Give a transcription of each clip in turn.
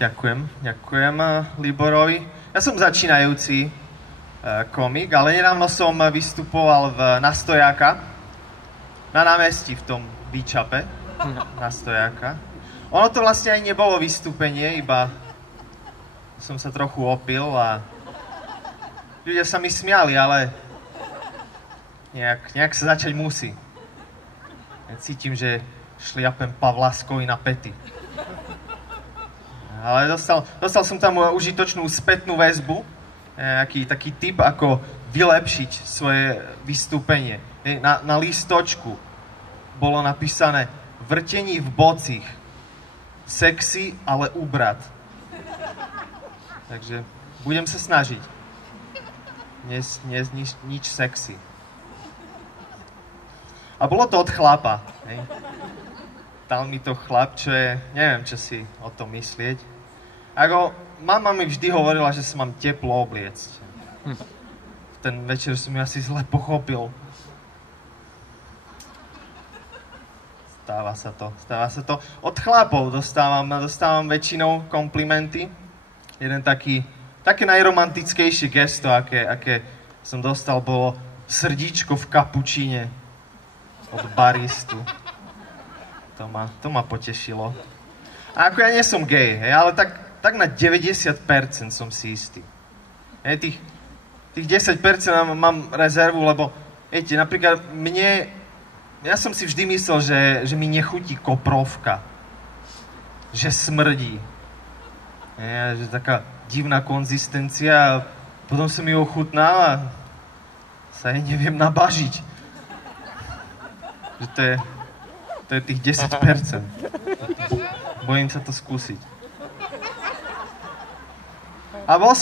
Ďakujem Liborovi. Ja som začínajúci komik, ale nedávno som vystupoval na Stojáka, na námestí v tom výčape na Stojáka. Ono to vlastne aj nebolo vystúpenie, iba som sa trochu opil a ľudia sa mi smiali, ale nejak sa začať musí. Ja cítim, že šliapem Pavlaskovi na pety. Ale dostal som tam užitočnú spätnú väzbu, taký tip, ako vylepšiť svoje vystúpenie. Na lístočku bolo napísané vrtení v bocích, sexy, ale ubrat. Takže budem sa snažiť. Dnes nič sexy. A bolo to od chlapa. Hej. Dal mi to chlap, čo je, neviem, čo si o tom myslieť. Ako, mama mi vždy hovorila, že sa mám teplo obliecť. Ten večer som ju asi zle pochopil. Stáva sa to. Od chlapov dostávam väčšinou komplimenty. Jeden také najromantickejšie gesto, aké som dostal, bolo srdíčko v kapučíne od baristu. To ma potešilo. A ako ja nie som gej, ale tak na 90% som si istý. Tých 10% mám rezervu, lebo viete, napríklad ja som si vždy myslel, že mi nechutí koprovka. Že smrdí. Že taká divná konzistencia a potom som ju ochutnal a sa jej neviem nabažiť. Že to je tých 10%. Bojím sa to skúsiť. A bol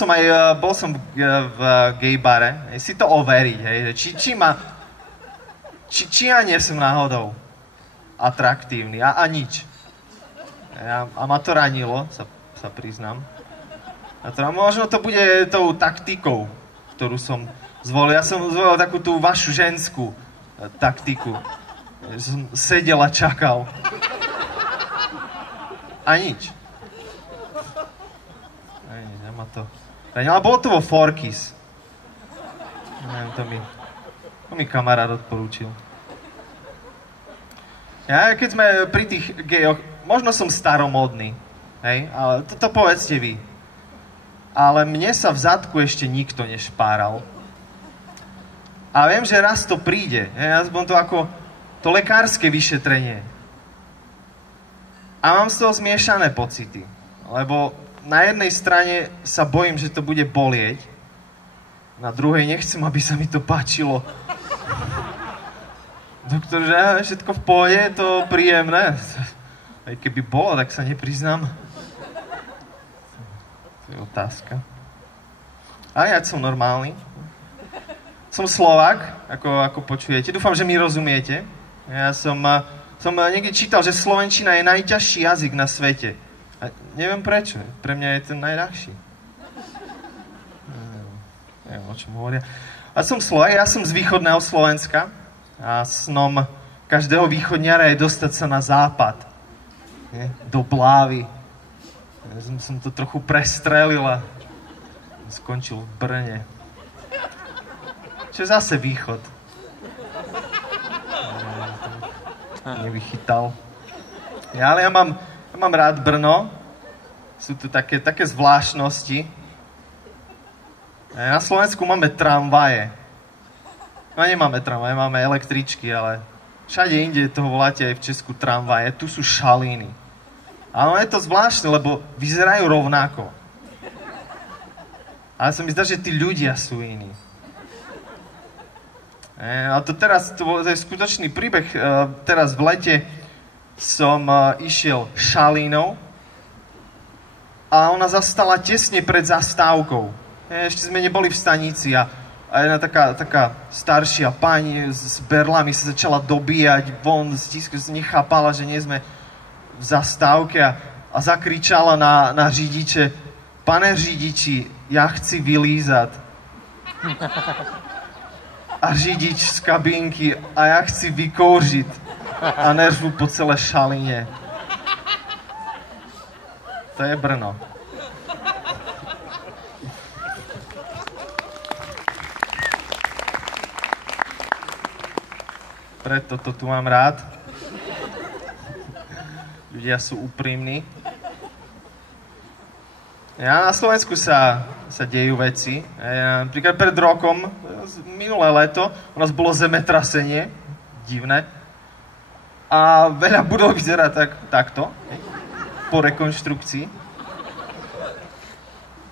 som v gay bare, si to overiť, hej, či ja nie som náhodou atraktívny a nič. A ma to ranilo, sa priznám. A teda možno to bude tou taktikou, ktorú som zvolil. Ja som zvolil takú tú vašu ženskú taktiku. Som sedel a čakal. A nič. Nemá to. Ale bolo to vo Forkis. Neviem, to mi kamarát odporúčil. Ja, keď sme pri tých gejoch, možno som staromodný, hej, ale to povedzte vy. Ale mne sa v zadku ešte nikto nešpáral. A viem, že raz to príde, hej, aspoň to ako to lekárske vyšetrenie. A mám z toho zmiešané pocity, lebo na jednej strane sa bojím, že to bude bolieť, na druhej nechcem, aby sa mi to páčilo. Doktor, že všetko v pohode, je to príjemné. Aj keby bolo, tak sa nepriznám. To je otázka. Ale ja som normálny. Som Slovák, ako počujete. Dúfam, že mi rozumiete. Ja som niekde čítal, že slovenčina je najťažší jazyk na svete. A neviem prečo. Pre mňa je ten najľahší. Neviem, o čom hovoria. A som Slovák, ja som z východného Slovenska. A snom každého východňara je dostať sa na západ. Do Blávy. Ja som to trochu prestrelil a skončil v Brne. Čo je zase východ. Nevychytal. Ale ja mám rád Brno. Sú tu také zvláštnosti. Na Slovensku máme tramvaje. No nemáme tramvaje, máme električky, ale všade inde toho voláte aj v Česku tramvaje. Tu sú šalíny. Ale je to zvláštne, lebo vyzerajú rovnako. Ale sa mi zdá, že tí ľudia sú iní. A to je skutočný príbeh. Teraz v lete som išiel šalínou a ona zastala tesne pred zastávkou. Ešte sme neboli v stanici a jedna taká staršia pani s berlami sa začala dobíjať von, nechápala, že nie sme v zastávke a zakričala na řidiče: Pane řidiči, ja chci vylízať. A řidič z kabínky: a ja chci vykouřit. A neřvu po celé šaline. To je Brno. Preto to tu mám rád. Ľudia sú úprimní. Na Slovensku sa dejú veci. Napríklad pred rokom, minulé leto, u nás bolo zemetrasenie, divné. A veľa budov vyzerá takto, po rekonštrukcii.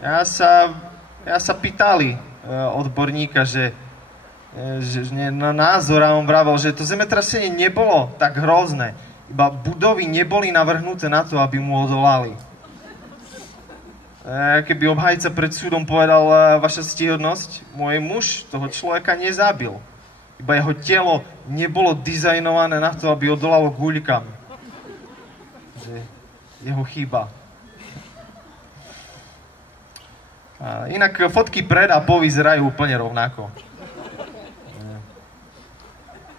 Ja sa pýtali odborníka, že na názor, a on vravel, že to zemetrasenie nebolo tak hrozné. Iba budovy neboli navrhnuté na to, aby mu odolali. Keby obhajca pred súdom povedal, vaša stíhodnosť, môj muž toho človeka nezabil. Iba jeho telo nebolo dizajnované na to, aby odolalo guľkam. Že jeho chyba. Inak fotky pred a po vyzerajú úplne rovnako.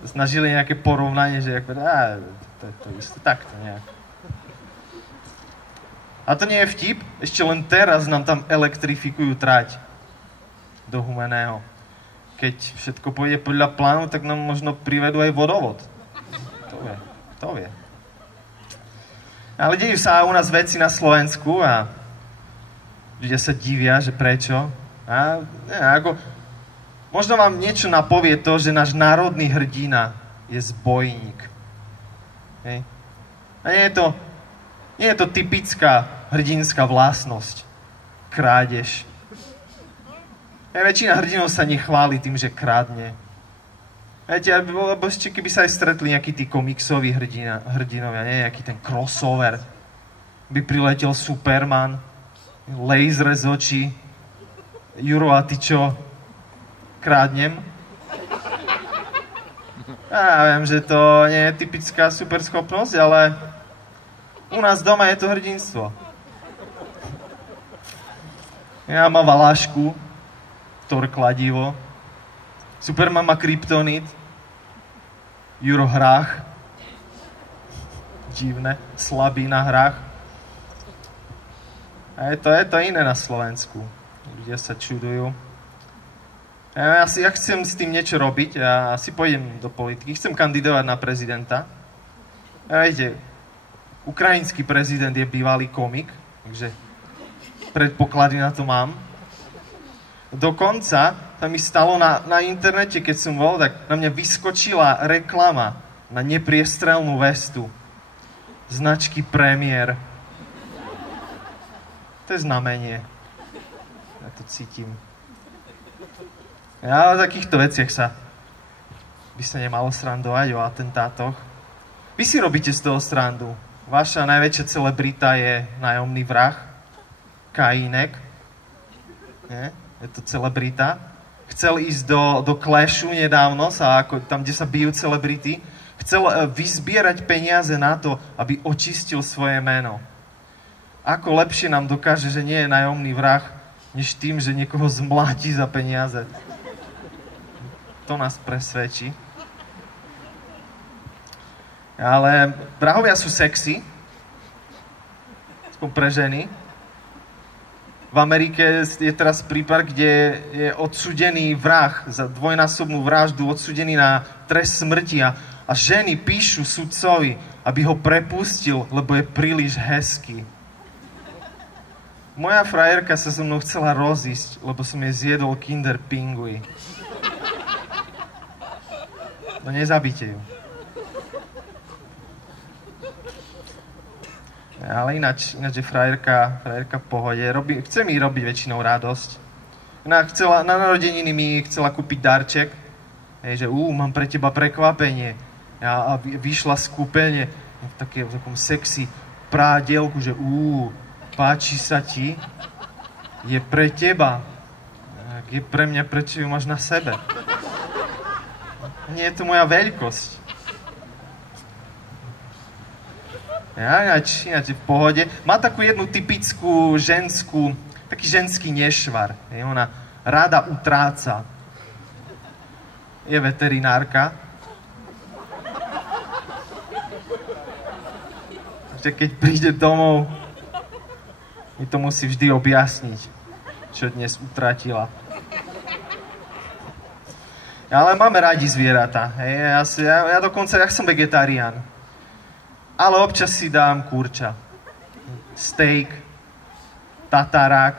Snažili nejaké porovnanie, že to isté takto nejak. A to nie je vtip, ešte len teraz nám tam elektrifikujú trať do Humenného. Keď všetko pôjde podľa plánu, tak nám možno privedú aj vodovod. To vie. Ale dejú sa u nás veci na Slovensku a ľudia sa divia, že prečo. Možno vám niečo napovie to, že náš národný hrdina je zbojník. Hej. A nie je to typická hrdinská vlastnosť. Krádež. Väčšina hrdinov sa nechváli tým, že krádne. Viete, lebo ešte keby sa aj stretli nejakí tí komiksoví hrdinovia, nejaký ten crossover, by priletel Superman, laser z očí, Juro, a ty čo? Krádnem? Ja viem, že to nie je typická superschopnosť, ale u nás doma je to hrdinstvo. Ja mám Valašku, Thor kladivo, Superman má kryptonit, Juro hrách, divné, slabý na hrách. A je to iné na Slovensku. Ľudia sa čudujú. Ja chcem s tým niečo robiť, ja si pôjdem do politiky, chcem kandidovať na prezidenta. Viete, ukrajinský prezident je bývalý komik, takže predpoklady na to mám. Dokonca sa mi stalo na internete, keď som bol, tak na mňa vyskočila reklama na nepriestrelnú vestu značky Premier. To je znamenie. Ja to cítim. Ja o takýchto veciach by sa nemalo srandovať, o atentátoch. Vy si robíte z toho srandu. Vaša najväčšia celebrita je nájomný vrah, Kajínek. Nie? Je to celebrita. Chcel ísť do Clashu nedávno, tam, kde sa bijú celebrity. Chcel vyzbierať peniaze na to, aby očistil svoje meno. Ako lepšie nám dokáže, že nie je nájomný vrah, než tým, že niekoho zmláti za peniaze. To nás presvedčí. Ale vrahovia sú sexy. Aspoň pre ženy. V Amerike je teraz prípad, kde je odsúdený vrah za dvojnásobnú vraždu, odsúdený na trest smrti a ženy píšu sudcovi, aby ho prepustil, lebo je príliš hezký. Moja frajerka sa so mnou chcela rozísť, lebo som jej zjedol Kinder Pingui. No nezabite ju. Ale ináč je frajerka v pohode. Chce mi robiť väčšinou radosť. Na narodeniny mi chcela kúpiť darček. Že mám pre teba prekvapenie. A vyšla z kúpeľne v takom sexy prádielku, že páči sa ti? Je pre teba. Ak je pre mňa, prečo ju máš na sebe? Nie je to moja veľkosť. Ináč je v pohode. Má takú jednu typickú taký ženský nešvar. Ona rada utráca. Je veterinárka. Že keď príde domov, mi to musí vždy objasniť, čo dnes utratila. Ale máme radi zvieratá. Ja dokonca, ja som vegetarián. Ale občas si dám kurča. Steak, tatarák,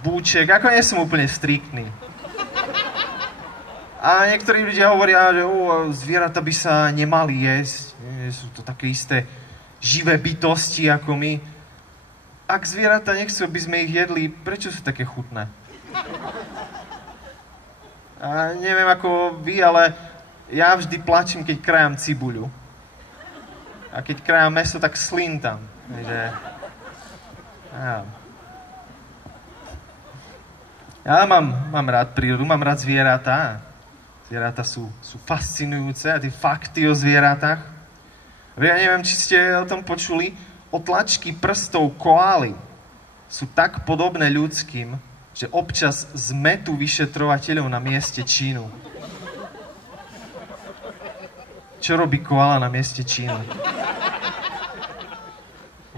búček. Ako nie som úplne striktný. A niektorí ľudia hovoria, že zvieratá by sa nemali jesť. Sú to také isté živé bytosti ako my. Ak zvieratá nechcú, aby sme ich jedli, prečo sú také chutné? A neviem ako vy, ale ja vždy plačím, keď krajam cibuľu. A keď krajam mäso, tak slintam. Takže... Ja mám rád prírodu, mám rád zvieratá. Zvieratá sú fascinujúce a tie fakty o zvieratách. Ja neviem, či ste o tom počuli, otlačky prstov koály sú tak podobné ľudským, že občas zmetú vyšetrovateľov na mieste činu. Čo robí koala na mieste činu?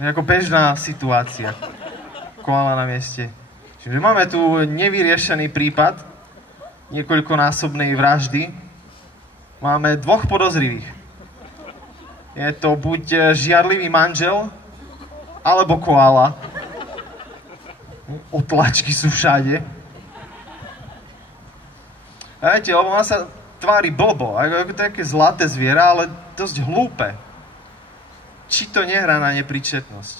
Je ako bežná situácia. Koala na mieste. Čiže máme tu nevyriešený prípad niekoľkonásobnej vraždy. Máme 2 podozrivých. Je to buď žiarlivý manžel, alebo koala. Otlačky sú všade. A viete, lebo ona sa tvári blbo, ako také zlaté zviera, ale dosť hlúpe. Či to nehrá na nepríčetnosť?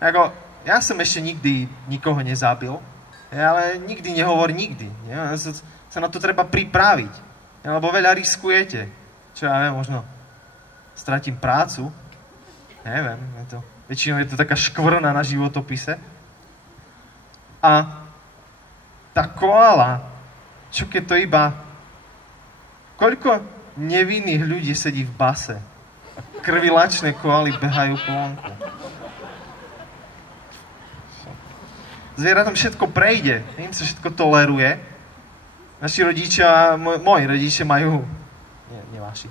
Ako, ja som ešte nikdy nikoho nezabil, ale nikdy nehovor nikdy. Sa na to treba pripraviť, lebo veľa riskujete. Čo ja viem, možno stratím prácu, neviem, väčšinou je to taká škvrna na životopise. A tá koala, čo keď to iba... Koľko nevinných ľudí sedí v base a krvilačné koaly behajú po vonku. Zvieratom všetko prejde, im sa všetko toleruje. Naši rodičia, moji rodičia majú... Nie vaši.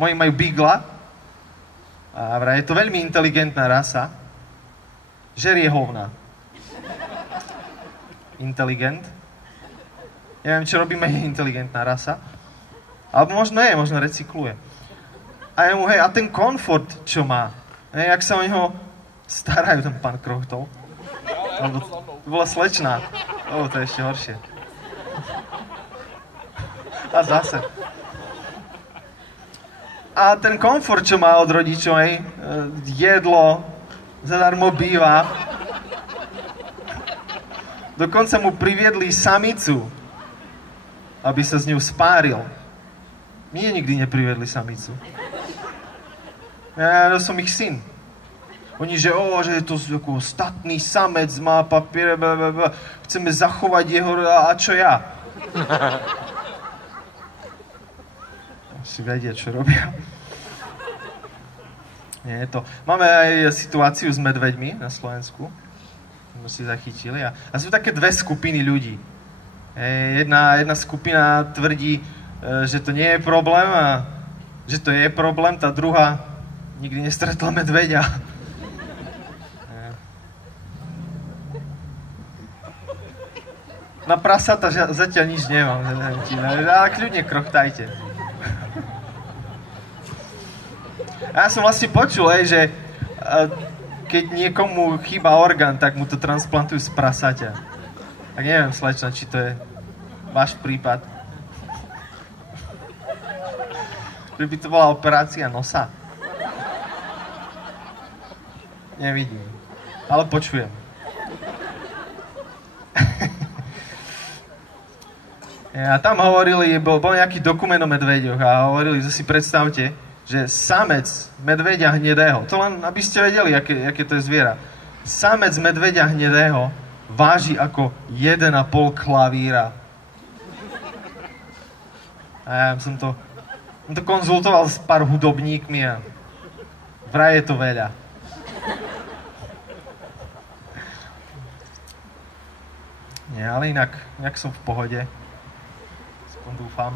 Moji majú beagla. A vraj je to veľmi inteligentná rasa. Žerie hovna. Inteligent. Neviem, čo robíme, je inteligentná rasa. Alebo možno je, možno recykluje. A ten komfort, čo má. Jak sa o neho starajú, ten pán Krochtol. Alebo to bola slečná. To je ešte horšie. A zase. A ten komfort, čo má od rodičov, jedlo, zadarmo býva. Dokonca mu priviedli samicu, aby sa s ňou spáril. Mne nikdy nepriviedli samicu. Ja som ich syn. Oni, že je to ako statný samec, má papiere, chceme zachovať jeho, a čo ja? Si vedia, čo robia. Nie je to. Máme aj situáciu s medveďmi na Slovensku. Sme si zachytili. A sú také 2 skupiny ľudí. Jedna skupina tvrdí, že to nie je problém a že to je problém. Tá druhá nikdy nestretla medveďa. Na prasata zatiaľ nič nemám. Ale kľudne krochtajte. Ja som vlastne počul, že keď niekomu chýba orgán, tak mu to transplantujú z prasaťa. Tak neviem, slečna, či to je váš prípad. Že by to bola operácia nosa. Nevidím, ale počujem. A tam hovorili, bol nejaký dokument o medveďoch a hovorili, že si predstavte, že samec medveďa hnedého, to len aby ste vedeli, aké to je zviera. Samec medveďa hnedého váži ako 1,5 klavíra. A ja som to konzultoval s pár hudobníkmi a vraj je to veľa. Nie, ale inak som v pohode. Dúfam.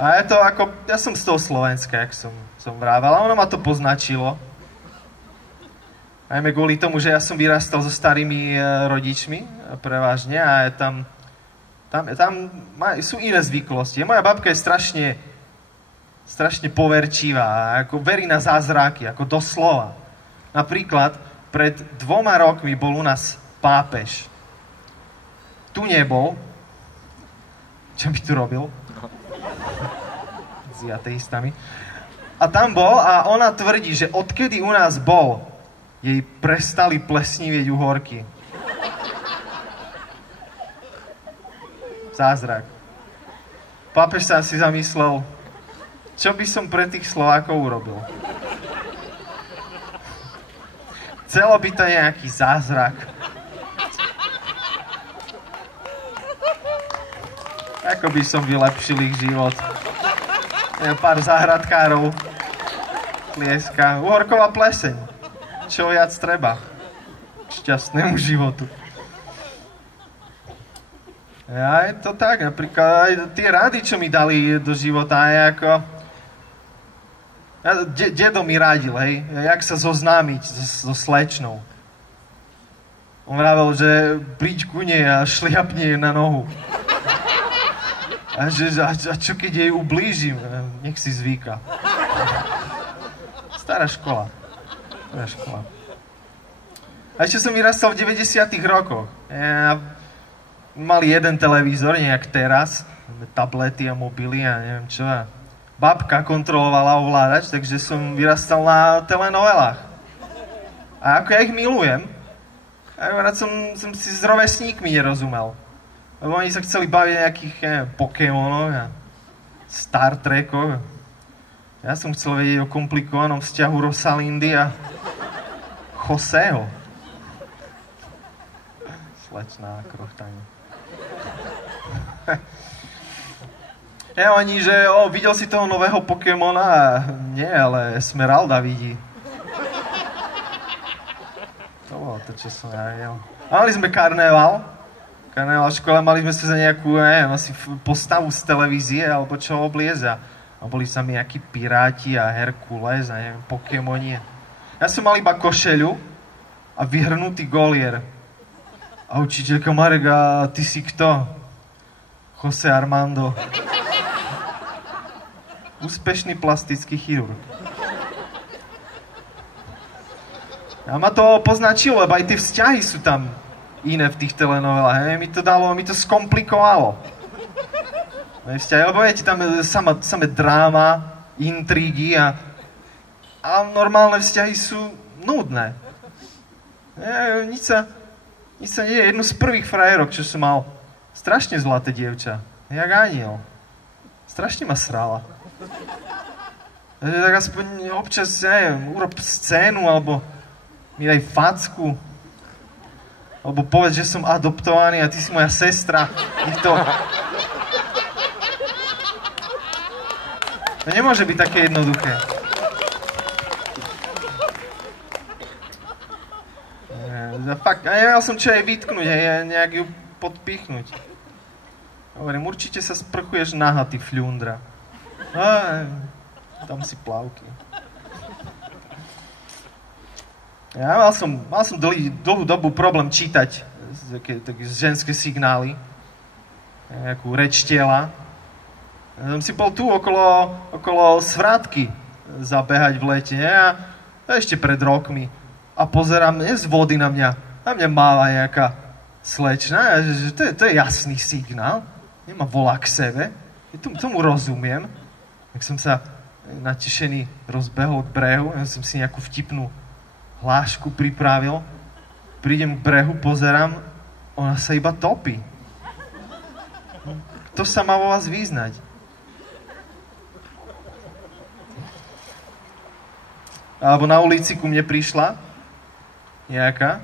A je to ako, ja som z toho Slovenska, jak som vrával, a ono ma to poznačilo. Najmä kvôli tomu, že ja som vyrastal so starými rodičmi prevažne a tam sú iné zvyklosti. Moja babka je strašne poverčivá, ako verí na zázraky, ako doslova. Napríklad, pred 2 rokmi bol u nás pápež. Tu nebol. Čo by tu robil? S ateistami. A tam bol a ona tvrdí, že odkedy u nás bol, jej prestali plesnivieť uhorky. Zázrak. Pápež sa si zamyslel, čo by som pre tých Slovákov urobil. Chcelo by to nejaký zázrak. Ako by som vylepšil ich život. Pár záhradkárov. Tlieska. Uhorková pleseň. Čo viac treba k šťastnému životu. A je to tak, napríklad aj tie rady, čo mi dali do života, je ako... Dedo mi radil, hej, jak sa zoznámiť so slečnou. On vravel, že príď ku nej a šliapni jej na nohu. A čo keď jej ublížim? Nech si zvyka. Stará škola. A ešte som vyrastal v 90. rokoch. Mali jeden televízor, nejak teraz, tablety a mobily a neviem čo. Babka kontrolovala ovládač, takže som vyrastal na telenovelách. A ako ja ich milujem, akorát som si s rovesníkmi nerozumel. Lebo oni sa chceli baviť nejakých Pokémonoch a Star Trekoch. Ja som chcel vedieť o komplikovanom vzťahu Rosalindy a Joseho. Slečná krochtanie. Oni, že videl si toho nového Pokémona? Nie, ale Esmeralda vidí. To bolo to, čo som ja videl. A mali sme karneval v škole, mali sme sa za nejakú postavu z televízie, alebo čo oblieza. A boli sa mi nejakí piráti a Herkules a neviem, Pokémoni. Ja som mal iba košeľu a vyhrnutý golier. A učiteľka Marek, a ty si kto? Jose Armando. Úspešný plastický chirurg. A ma to poznačilo, lebo aj tie vzťahy sú tam iné v tých telenovelách. Mi to skomplikovalo. Vzťahy, lebo viete, tam je samé dráma, intrigy a normálne vzťahy sú nudné. Nič sa nie je. Jednu z prvých frajerok, čo som mal, strašne zlaté dievča. Jak aniel. Strašne ma srala. Tak aspoň občas, urob scénu, alebo mi daj facku. Alebo povedz, že som adoptovaný a ty si moja sestra. To nemôže byť také jednoduché. Fakt, a nevedel som čo jej vytknúť, nejak ju podpichnúť. Hovorím, určite sa sprchuješ nahá, ty fľundra. Tam si plavky. Ja mal som dlhú dobu problém čítať ženské signály, nejakú reč tela. Ja som si bol tu okolo Svratky zabehať v lete, a ešte pred rokmi. A pozerám z vody na mňa máva nejaká slečna, že to je jasný signál, nemá volá k sebe, tomu rozumiem. Tak som sa natešený rozbehol k brehu, ja som si nejakú vtipnú hlášku pripravil. Prídem k brehu, pozerám, ona sa iba topí. Kto sa má vo vás vyznať? Alebo na ulici ku mne prišla nejaká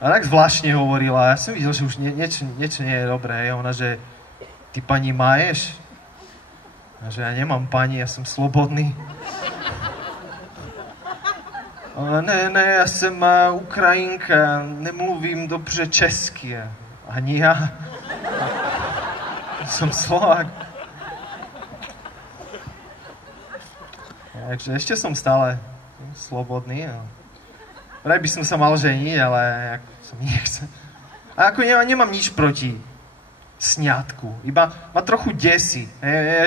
a tak zvláštne hovorila. Ja som videl, že už niečo nie je dobré. Ona, že ty pani máješ? A že ja nemám pani, ja som slobodný. Ne, ja som Ukrajinka, nemluvím dobře česky. Ani ja. Som Slovák. Takže ešte som stále slobodný. vraj by som sa mal ženiť, ale ako som nechcem. A ako nemám nič proti sňatku, iba ma trochu desí,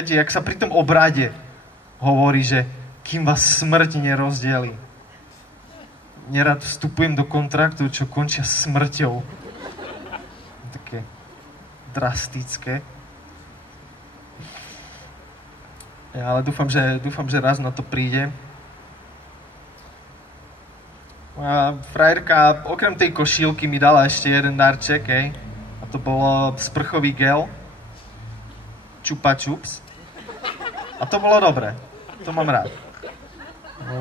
jak sa pri tom obrade hovorí, že kým vás smrť nerozdelí. Nerad vstupujem do kontraktov, čo končia smrťou. Také drastické. Ja, ale dúfam, že raz na to príde. A frajerka okrem tej košílky mi dala ešte jeden darček, hej. A to bolo sprchový gel. Čupa čups. A to bolo dobré. To mám rád.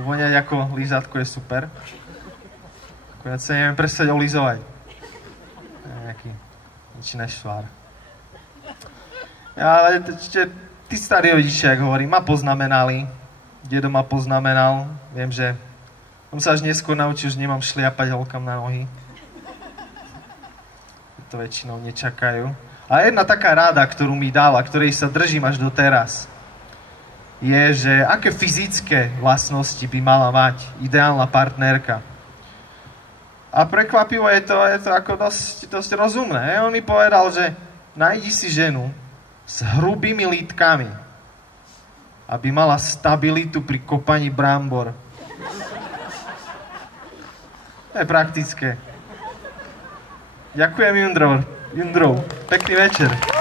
Voňať ako lízatko je super. Ja sa neviem prestať olizovať. Nejaký nešvár. Ja, ale tí starí rodičia, jak hovorím, ma poznamenali. Dedo ma poznamenal. Viem, že som sa až neskôr naučil, že nemám šliapať holkám na nohy. To väčšinou nečakajú. A jedna taká rada, ktorú mi dala, ktorej sa držím až doteraz, je, že aké fyzické vlastnosti by mala mať ideálna partnerka. A prekvapivo je to ako dosť rozumné. On mi povedal, že nájdi si ženu s hrubými lítkami, aby mala stabilitu pri kopaní brambor. To je praktické. Ďakujem, Jundrov. Pekný večer.